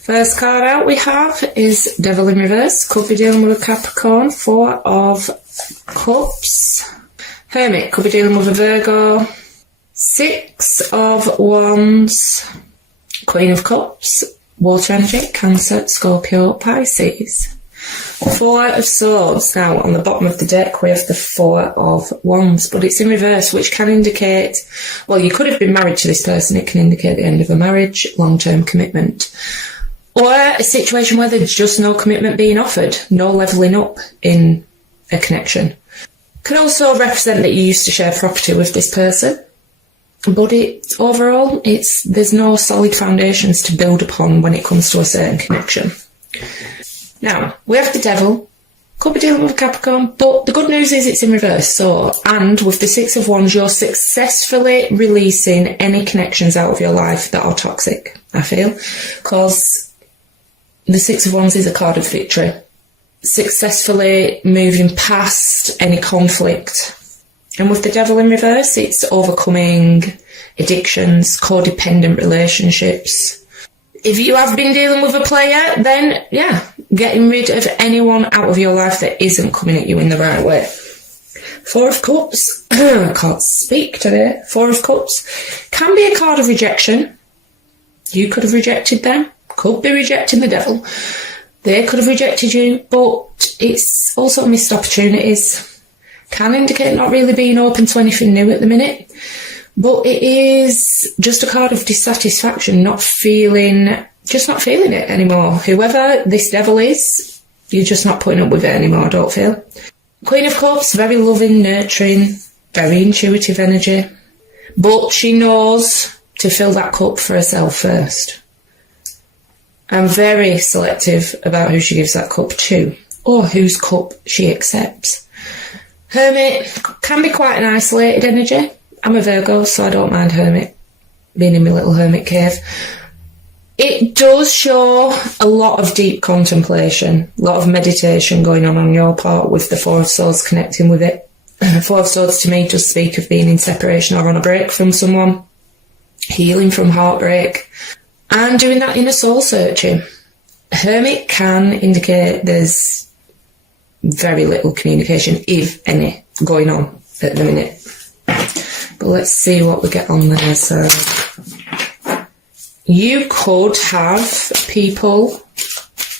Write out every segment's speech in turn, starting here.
First card out we have is Devil in Reverse. Could be dealing with a Capricorn. 4 of Cups. Hermit. Could be dealing with a Virgo. 6 of Wands. Queen of Cups. Water energy. Cancer, Scorpio, Pisces. 4 of Swords. Now, on the bottom of the deck, we have the 4 of Wands, but it's in reverse, which can indicate, well, you could have been married to this person. It can indicate the end of a marriage, long-term commitment, or a situation where there's just no commitment being offered, no levelling up in a connection. Can also represent that you used to share property with this person, but overall, there's no solid foundations to build upon when it comes to a certain connection. Now, we have the Devil, could be dealing with a Capricorn, but the good news is it's in reverse. So, and with the 6 of Wands, you're successfully releasing any connections out of your life that are toxic, I feel, because the 6 of Wands is a card of victory. Successfully moving past any conflict. And with the Devil in reverse, it's overcoming addictions, codependent relationships. If you have been dealing with a player, then, yeah, getting rid of anyone out of your life that isn't coming at you in the right way. 4 of Cups. I can't speak today. 4 of Cups can be a card of rejection. You could have rejected them. Could be rejecting the Devil. They could have rejected you, but it's also missed opportunities. Can indicate not really being open to anything new at the minute. But it is just a card of dissatisfaction, not feeling it anymore. Whoever this Devil is, you're just not putting up with it anymore, I don't feel. Queen of Cups, very loving, nurturing, very intuitive energy. But she knows to fill that cup for herself first. And very selective about who she gives that cup to, or whose cup she accepts. Hermit can be quite an isolated energy. I'm a Virgo, so I don't mind Hermit, being in my little hermit cave. It does show a lot of deep contemplation, a lot of meditation going on your part with the 4 of Swords connecting with it. 4 of Swords to me does speak of being in separation or on a break from someone, healing from heartbreak, and doing that inner soul searching. Hermit can indicate there's very little communication, if any, going on at the minute. But let's see what we get on there. So you could have people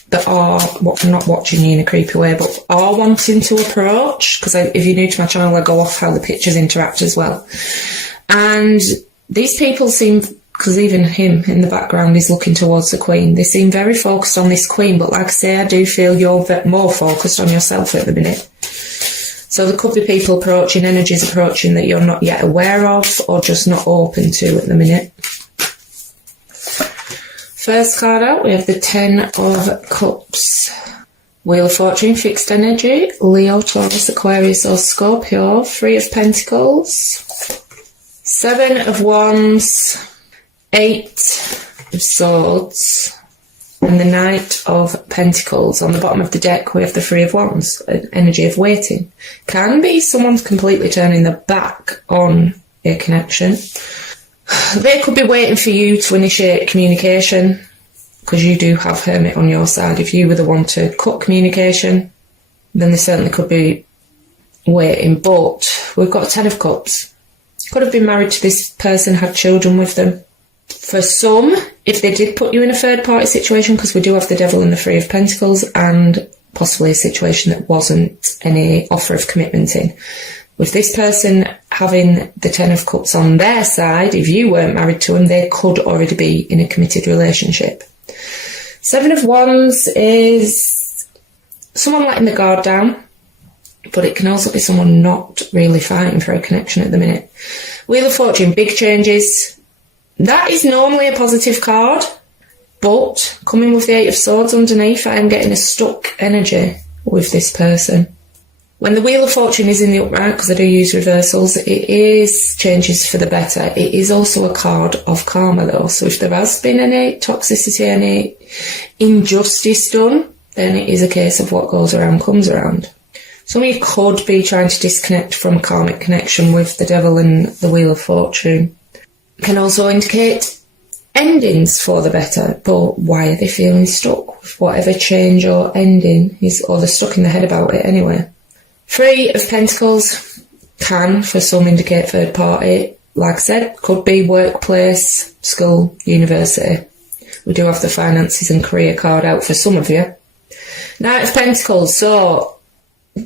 that are not watching you in a creepy way, but are wanting to approach, because if you're new to my channel, I go off how the pictures interact as well. And these people seem, because even him in the background is looking towards the Queen, they seem very focused on this Queen, but like I say, I do feel you're more focused on yourself at the minute. So there could be people approaching, energies approaching that you're not yet aware of or just not open to at the minute. First card out, we have the 10 of Cups. Wheel of Fortune, fixed energy, Leo, Taurus, Aquarius or Scorpio. 3 of Pentacles, 7 of Wands, 8 of Swords, and the Knight of Pentacles. On the bottom of the deck, we have the 3 of Wands, an energy of waiting. Can be someone's completely turning their back on a connection. They could be waiting for you to initiate communication, because you do have Hermit on your side. If you were the one to cut communication, then they certainly could be waiting. But we've got 10 of Cups. Could have been married to this person, had children with them. For some, if they did put you in a third party situation, because we do have the Devil and the 3 of Pentacles, and possibly a situation that wasn't any offer of commitment in. With this person having the 10 of Cups on their side, if you weren't married to them, they could already be in a committed relationship. 7 of Wands is someone letting the guard down, but it can also be someone not really fighting for a connection at the minute. Wheel of Fortune, big changes. That is normally a positive card, but coming with the 8 of Swords underneath, I am getting a stuck energy with this person. When the Wheel of Fortune is in the upright, because I do use reversals, it is changes for the better. It is also a card of karma though, so if there has been any toxicity, any injustice done, then it is a case of what goes around comes around. Some of you could be trying to disconnect from a karmic connection with the Devil and the Wheel of Fortune. It can also indicate endings for the better, but why are they feeling stuck with whatever change or ending is, or they're stuck in their head about it anyway. 3 of Pentacles can, for some, indicate third party. Like I said, could be workplace, school, university. We do have the finances and career card out for some of you. Knight of Pentacles, so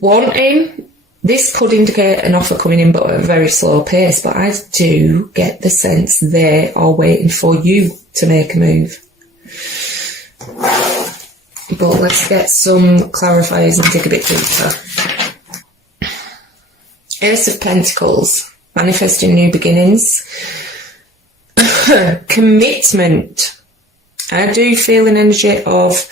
wanting, this could indicate an offer coming in but at a very slow pace, but I do get the sense they are waiting for you to make a move. But let's get some clarifiers and dig a bit deeper. Ace of Pentacles, manifesting new beginnings. Commitment. I do feel an energy of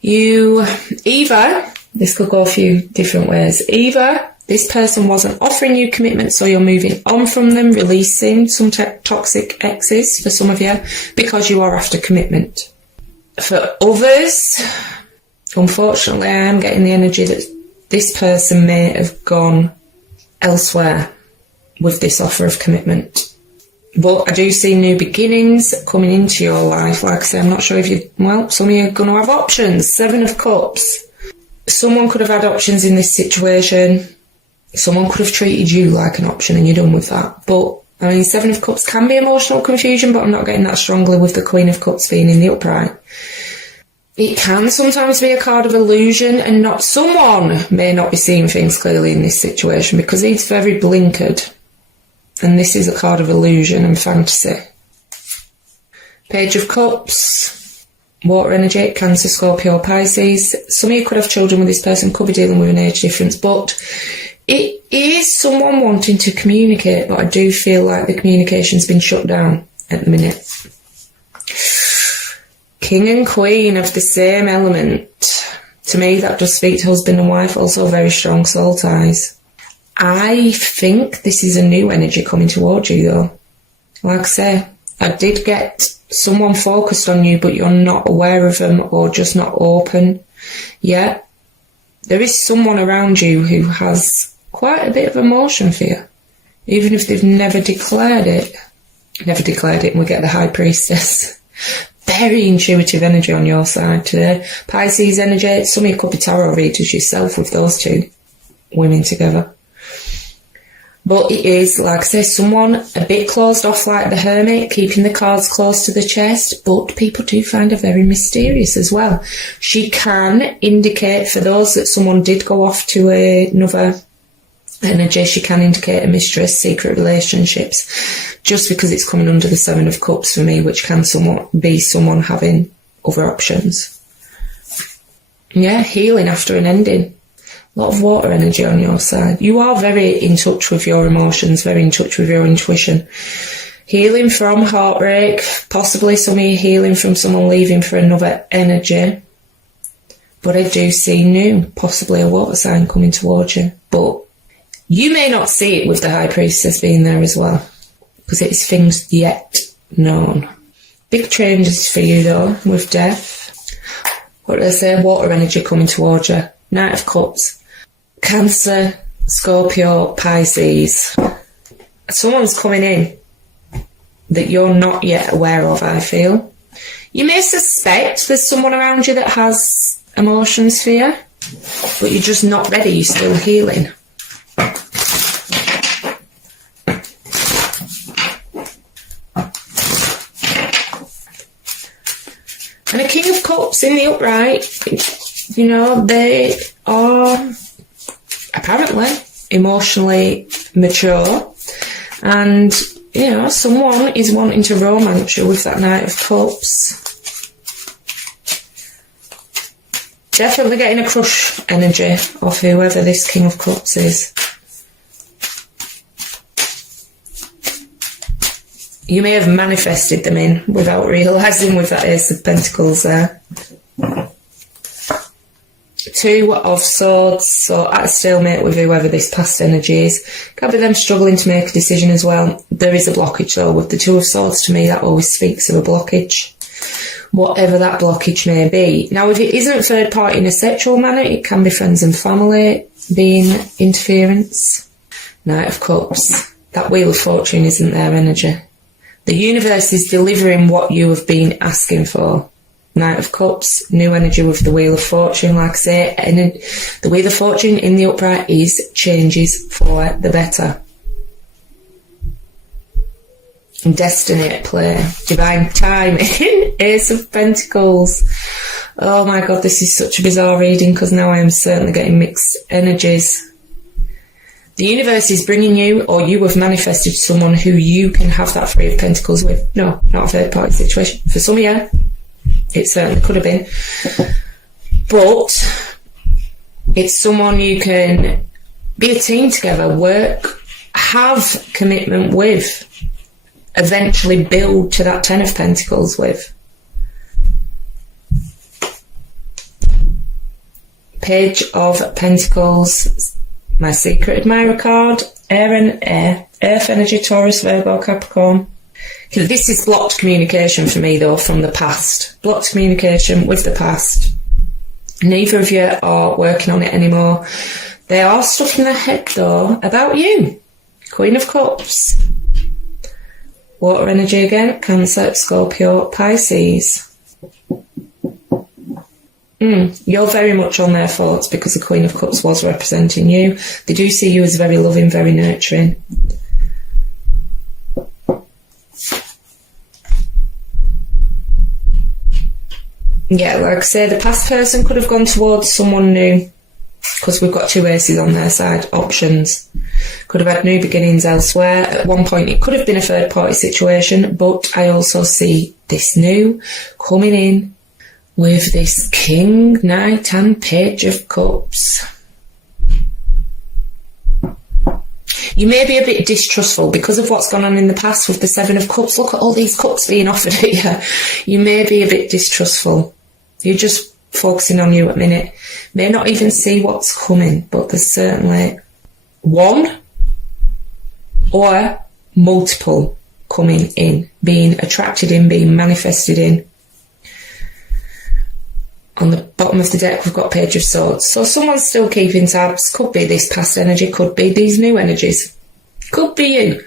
you either, this could go a few different ways, either this person wasn't offering you commitment, so you're moving on from them, releasing some toxic exes for some of you, because you are after commitment. For others, unfortunately, I am getting the energy that this person may have gone elsewhere with this offer of commitment. But I do see new beginnings coming into your life. Like I say, I'm not sure if you, well, some of you are going to have options. 7 of Cups. Someone could have had options in this situation. Someone could have treated you like an option and you're done with that. But, I mean, 7 of Cups can be emotional confusion, but I'm not getting that strongly with the Queen of Cups being in the upright. It can sometimes be a card of illusion, and not someone may not be seeing things clearly in this situation because he's very blinkered. And this is a card of illusion and fantasy. Page of Cups, water energy, Cancer, Scorpio, Pisces. Some of you could have children with this person, could be dealing with an age difference, but it is someone wanting to communicate, but I do feel like the communication's been shut down at the minute. King and Queen of the same element. To me, that does speak to husband and wife, also very strong soul ties. I think this is a new energy coming towards you, though. Like I say, I did get someone focused on you, but you're not aware of them or just not open yet. There is someone around you who has quite a bit of emotion for you, even if they've never declared it. Never declared it, and we get the High Priestess. Very intuitive energy on your side today. Pisces energy, some of you could be tarot readers yourself with those two women together. But it is, like I say, someone a bit closed off like the Hermit, keeping the cards close to the chest, but people do find her very mysterious as well. She can indicate, for those that someone did go off to another energy, she can indicate a mistress, secret relationships, just because it's coming under the 7 of Cups for me, which can somewhat be someone having other options. Yeah, healing after an ending. A lot of water energy on your side. You are very in touch with your emotions, very in touch with your intuition. Healing from heartbreak, possibly some of you healing from someone leaving for another energy. But I do see new, possibly a water sign coming towards you. But you may not see it with the High Priestess being there as well, because it's things yet known. Big changes for you though, with death. What did I say? Water energy coming towards you. Knight of Cups. Cancer, Scorpio, Pisces. Someone's coming in that you're not yet aware of, I feel. You may suspect there's someone around you that has emotions for you, but you're just not ready, you're still healing. And a King of Cups in the upright, you know, they are apparently emotionally mature, and you know, someone is wanting to romance you with that Knight of Cups. Definitely getting a crush energy of whoever this King of Cups is. You may have manifested them in without realising with that Ace of Pentacles there. 2 of Swords, so at a stalemate with whoever this past energy is. Can be them struggling to make a decision as well. There is a blockage though with the 2 of Swords. To me, that always speaks of a blockage, whatever that blockage may be. Now, if it isn't third party in a sexual manner, it can be friends and family being interference. Knight of Cups. That Wheel of Fortune isn't their energy. The universe is delivering what you have been asking for. Knight of Cups, new energy with the Wheel of Fortune. Like I say, and the Wheel of Fortune in the upright is changes for the better. Destiny at play. Divine timing. Ace of Pentacles. Oh my God, this is such a bizarre reading because now I am certainly getting mixed energies. The universe is bringing you, or you have manifested someone who you can have that Three of Pentacles with. No, not a third party situation. For some of you, it certainly could have been. But it's someone you can be a team together, work, have commitment with, eventually build to that Ten of Pentacles with. Page of Pentacles, my secret admirer card, air and air, earth energy, Taurus, Virgo, Capricorn. This is blocked communication for me though, from the past. Blocked communication with the past. Neither of you are working on it anymore. They are stuck in their head though about you. Queen of Cups. Water energy again, Cancer, Scorpio, Pisces. You're very much on their thoughts because the Queen of Cups was representing you. They do see you as very loving, very nurturing. Yeah, like I say, the past person could have gone towards someone new because we've got two aces on their side, options. Could have had new beginnings elsewhere. At one point it could have been a third party situation, but I also see this new coming in with this King, Knight and Page of Cups. You may be a bit distrustful because of what's gone on in the past with the Seven of Cups. Look at all these cups being offered at you. You may be a bit distrustful. You're just focusing on you at the minute. May not even see what's coming, but there's certainly one or multiple coming in, being attracted in, being manifested in. On the bottom of the deck, we've got Page of Swords. So someone's still keeping tabs. Could be this past energy, could be these new energies. Could be you.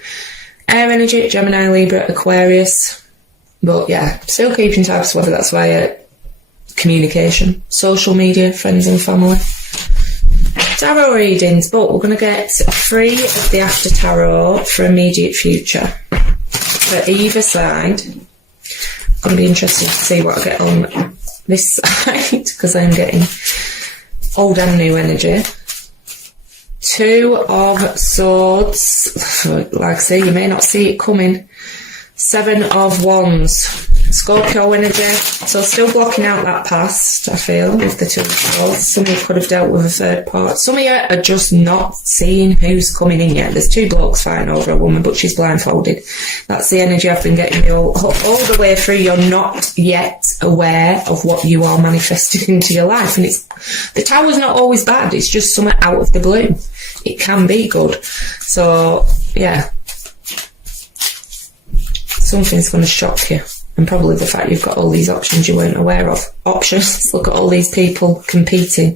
Air energy, Gemini, Libra, Aquarius. But yeah, still keeping tabs, whether that's via communication, social media, friends and family. Tarot readings, but we're going to get 3 of the After Tarot for immediate future. For either side. Going to be interested to see what I get on this side because I'm getting old and new energy. 2 of Swords, like I say, you may not see it coming. 7 of Wands, Scorpio energy, so still blocking out that past, I feel, with the 2 of Swords. Some of you could have dealt with a third part. Some of you are just not seeing who's coming in yet. There's 2 blokes fighting over a woman, but she's blindfolded. That's the energy I've been getting all the way through. You're not yet aware of what you are manifesting into your life. And the Tower's not always bad. It's just something out of the blue. It can be good. So, yeah. Something's going to shock you. And probably the fact you've got all these options you weren't aware of. Options. Look at all these people competing.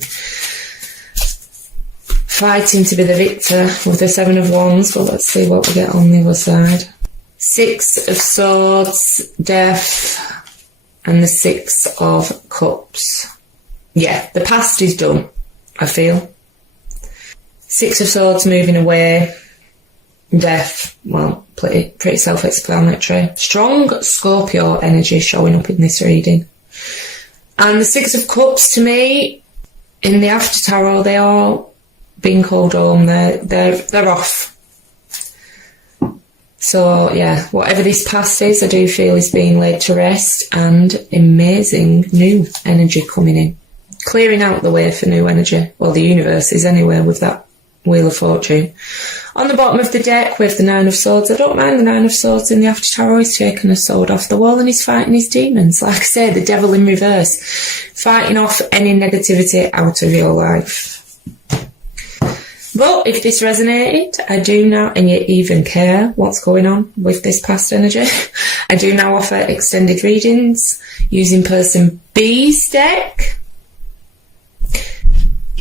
Fighting to be the victor with the 7 of Wands. Well, let's see what we get on the other side. 6 of Swords, Death, and the 6 of Cups. Yeah, the past is done, I feel. 6 of Swords moving away. Death, well, pretty self-explanatory. Strong Scorpio energy showing up in this reading. And the 6 of Cups, to me, in the After Tarot, they are being called home. They're off. So, yeah, whatever this past is, I do feel is being laid to rest, and amazing new energy coming in. Clearing out the way for new energy. Well, the universe is anywhere with that Wheel of Fortune. On the bottom of the deck with the 9 of Swords, I don't mind the 9 of Swords in the After Tarot. He's taken a sword off the wall and he's fighting his demons. Like I say, the devil in reverse. Fighting off any negativity out of your life. But if this resonated, I do now, and you even care what's going on with this past energy, I do now offer extended readings using person B's deck.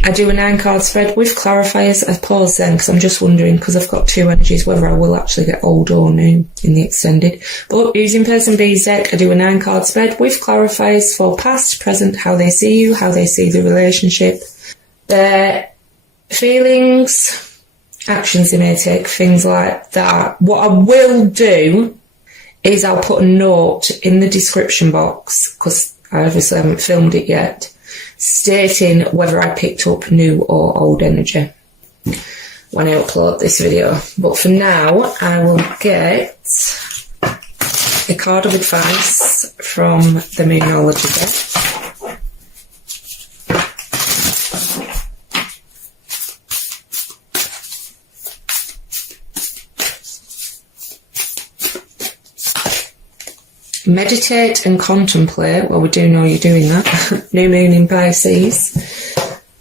I do a 9 card spread with clarifiers. I pause then because I'm just wondering, because I've got 2 energies, whether I will actually get old or new in the extended. But using Person B's deck, I do a 9 card spread with clarifiers for past, present, how they see you, how they see the relationship, their feelings, actions they may take, things like that. What I will do is I'll put a note in the description box, because I obviously haven't filmed it yet, stating whether I picked up new or old energy when I upload this video. But for now, I will get a card of advice from the Moonology deck. Meditate and contemplate. Well, we do know you're doing that. New moon in Pisces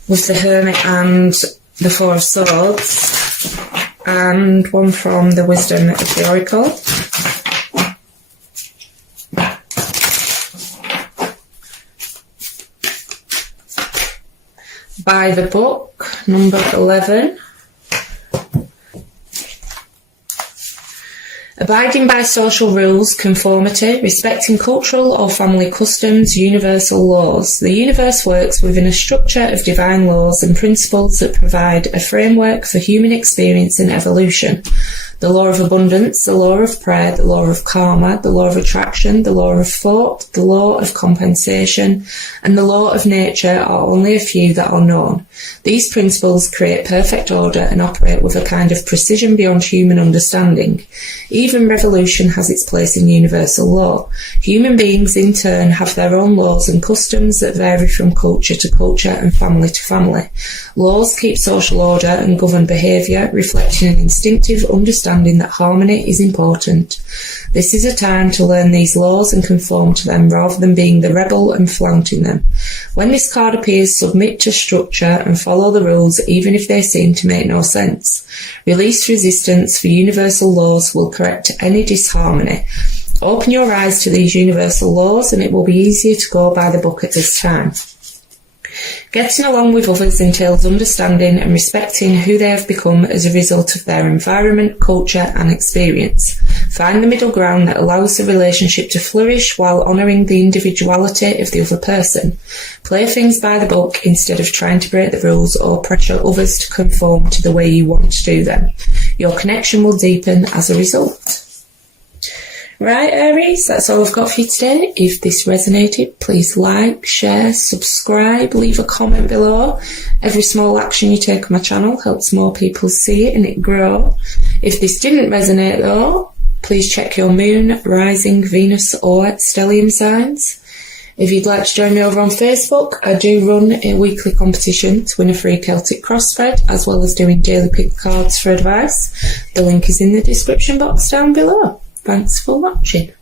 with the Hermit and the 4 of Swords, and one from the Wisdom of the Oracle. By the Book, number 11. Abiding by social rules, conformity, respecting cultural or family customs, universal laws. The universe works within a structure of divine laws and principles that provide a framework for human experience and evolution. The law of abundance, the law of prayer, the law of karma, the law of attraction, the law of thought, the law of compensation, and the law of nature are only a few that are known. These principles create perfect order and operate with a kind of precision beyond human understanding. Even revolution has its place in universal law. Human beings, in turn, have their own laws and customs that vary from culture to culture and family to family. Laws keep social order and govern behaviour, reflecting an instinctive understanding that harmony is important. This is a time to learn these laws and conform to them rather than being the rebel and flaunting them. When this card appears, submit to structure and follow the rules even if they seem to make no sense. Release resistance, for universal laws will correct any disharmony. Open your eyes to these universal laws and it will be easier to go by the book at this time. Getting along with others entails understanding and respecting who they have become as a result of their environment, culture and experience. Find the middle ground that allows the relationship to flourish while honouring the individuality of the other person. Play things by the book instead of trying to break the rules or pressure others to conform to the way you want to do them. Your connection will deepen as a result. Right, Aries, that's all I've got for you today. If this resonated, please like, share, subscribe, leave a comment below. Every small action you take on my channel helps more people see it and it grow. If this didn't resonate though, please check your moon, rising, Venus or stellium signs. If you'd like to join me over on Facebook, I do run a weekly competition to win a free Celtic crossfed, as well as doing daily pick cards for advice. The link is in the description box down below. Thanks for watching.